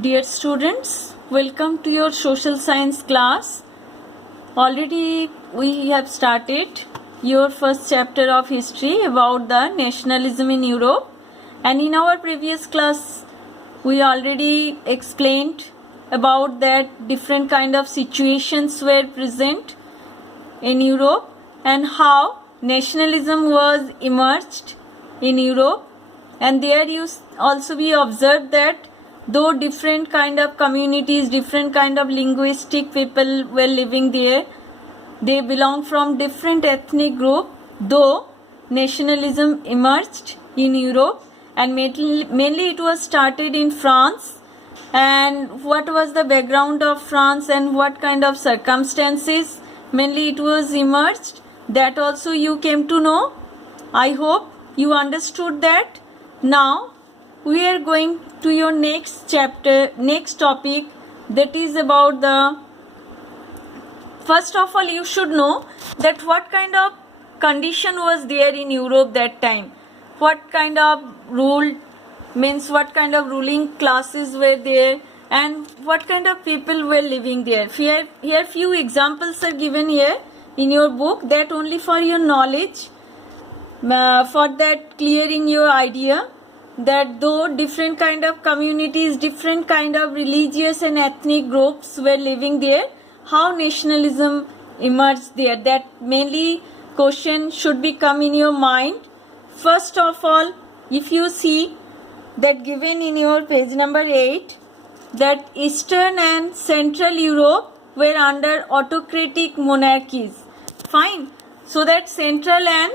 Dear students, welcome to your social science class. Already we have started your first chapter of history about the nationalism in Europe, and in our previous class we already explained about that different kind of situations were present in Europe and how nationalism was emerged in Europe. And there you also be observed that though different kind of communities, different kind of linguistic people were living there, they belong from different ethnic group, though nationalism emerged in Europe, and mainly it was started in France. And what was the background of France and what kind of circumstances mainly it was emerged, that also you came to know. I hope you understood that. Now we are going to your next chapter, next topic, that is about the, first of all you should know that what kind of condition was there in Europe that time, what kind of rule, means what kind of ruling classes were there and what kind of people were living there. Here few examples are given here in your book, that only for your knowledge, for that clearing your idea that though different kind of communities, different kind of religious and ethnic groups were living there, how nationalism emerged there. That mainly question should be come in your mind. First of all, if you see that given in your page number 8, that Eastern and Central Europe were under autocratic monarchies. Fine. So that Central and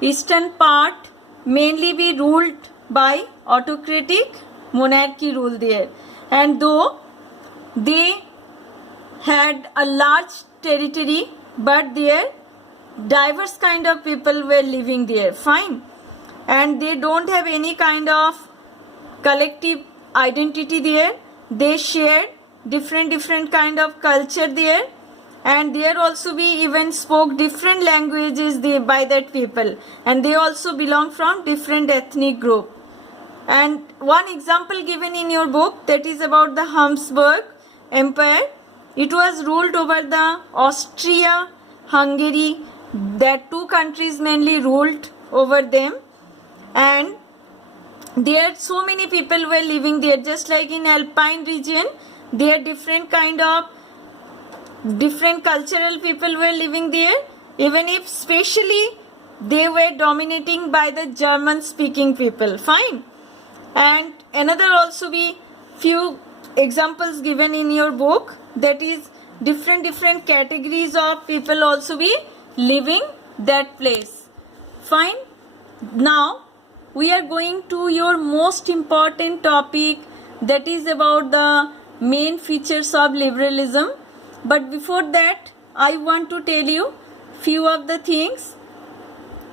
Eastern part mainly be ruled by autocratic monarchy rule there. And though they had a large territory, but there diverse kind of people were living there. Fine. And they don't have any kind of collective identity there. They shared different kind of culture there, and there also we even spoke different languages there by that people, and they also belong from different ethnic group. And one example given in your book, that is about the Habsburg Empire. It was ruled over the Austria Hungary, that two countries mainly ruled over them, and there so many people were living there, just like in Alpine region there different kind of different cultural people were living there, even if specially they were dominating by the German speaking people. Fine. And another also be few examples given in your book, that is different categories of people also be living that place. Fine. Now we are going to your most important topic, that is about the main features of liberalism. But before that I want to tell you few of the things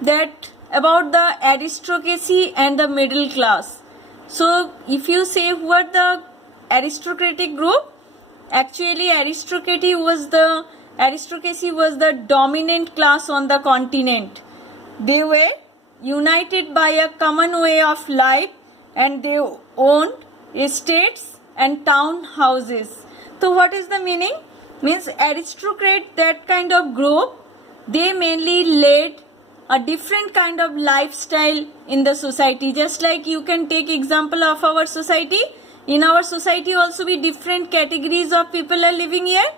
that about the aristocracy and the middle class. So if you say who are the aristocratic group, actually aristocracy was the dominant class on the continent. They were united by a common way of life, and they owned estates and town houses. So what is the meaning? Means aristocrat, that kind of group, they mainly led a different kind of lifestyle in the society. Just like you can take example of our society. In our society also be different categories of people are living here,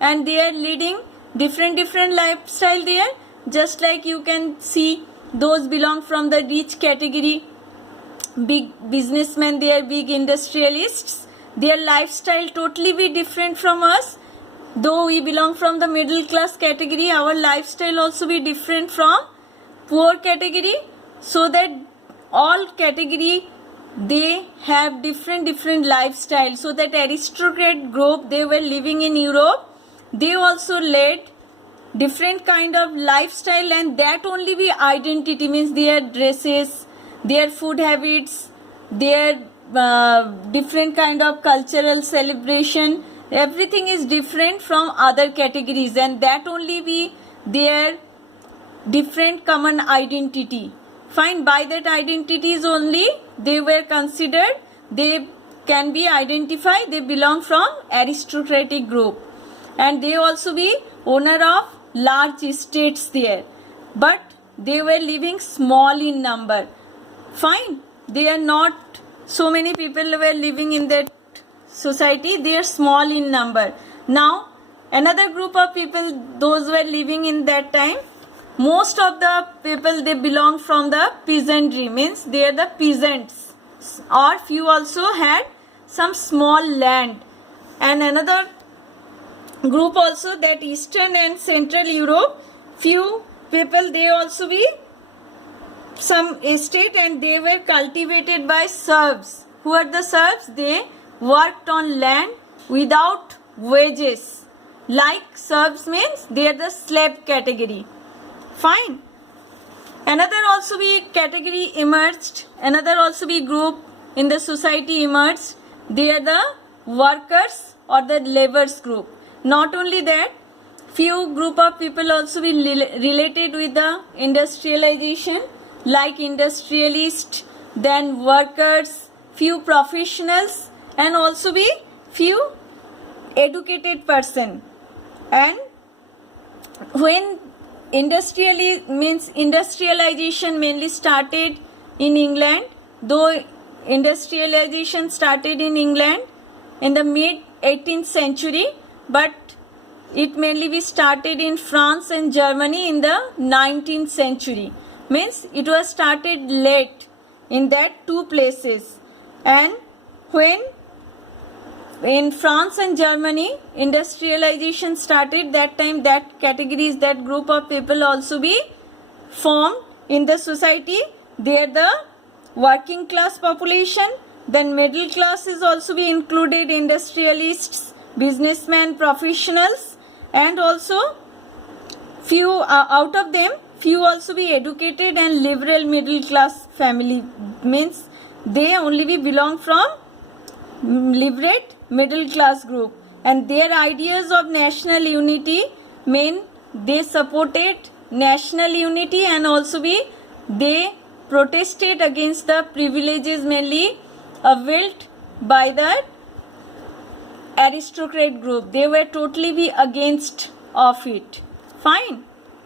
and they are leading different lifestyle there. Just like you can see those belong from the rich category, big businessmen, they are big industrialists, their lifestyle totally be different from us. Though we belong from the middle class category, our lifestyle also be different from poor category. So that all category they have different lifestyle. So that aristocrat group, they were living in Europe, they also led different kind of lifestyle, and that only be identity, means their dresses, their food habits, their different kind of cultural celebration, everything is different from other categories, and that only be their different common identity. Fine. By that identities only they were considered, they can be identified, they belong from aristocratic group, and they also be owner of large estates there, but they were living small in number. Fine, they are not so many people were living in that society, they are small in number. Now another group of people, those were living in that time, most of the people, they belong from the peasantry, means they are the peasants, or few also had some small land. And another group also, that Eastern and Central Europe, few people, they also be some estate, and they were cultivated by serfs. Who are the serfs? They worked on land without wages. Like serfs means they are the slave category. Fine. Another also be category emerged, another also be group in the society emerged. They are the workers or the laborers group. Not only that, few group of people also be related with the industrialization, like industrialists, then workers, few professionals, and also be few educated person. And when industrialization mainly started in England, though industrialization started in England in the mid 18th century, but it mainly we started in France and Germany in the 19th century. Means it was started late in that two places. And when in France and Germany industrialization started, that time that categories, that group of people also be formed in the society. They are the working class population, then middle class is also be included, industrialists, businessmen, professionals, and also few out of them, few also be educated and liberal middle class family, means they only be belong from literate middle class group. And their ideas of national unity mean they supported national unity, and also be they protested against the privileges mainly availed by the aristocrat group. They were totally be against of it. Fine.